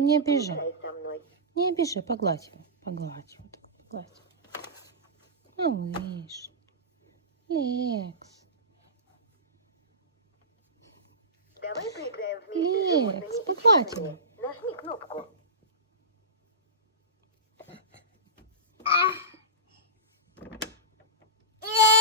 Не обижай. Играй со мной. Не обижай, погладь его. Погладь его. Погладь. Малыш. Лекс. Давай поиграем вместе с животными Лекс, и погладь птицами. его. Нажми кнопку.